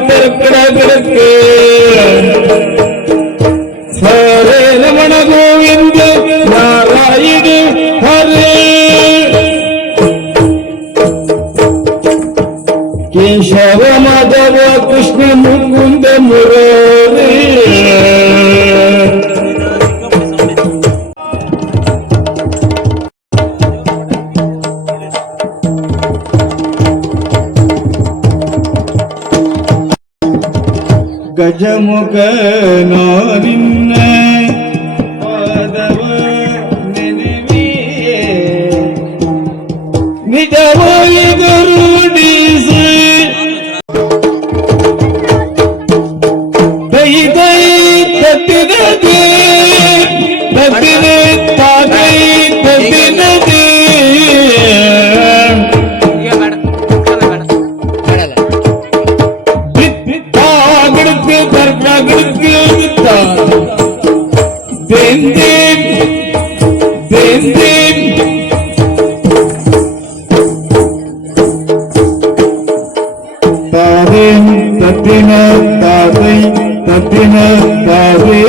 ತರ್ಕಡಕ್ಕೆ ಹರೇ ರಮಣ ಗೋವಿಂದ ನಾರಾಯಣ ಹರೇ ಕೇಶವ ಮಾಧವ ಕೃಷ್ಣ ಮುಕುಂದ ಮುರಾರಿ ಗಜಮುಖ ನಾರಿನ್ನ ಪಾದವ ನೆನವಿಯೇ ನಿಜವಾಗಿ ಗರುಡಿಸಿ ದೈ ದೈ ತಟ್ಟಿನದೇ ತಟ್ಟಿನ ತಾಗೈ ತಟ್ಟಿನದೇ ತತ್ತಿನ ತಾತೈ ತತ್ತಿನ ತಾವೇ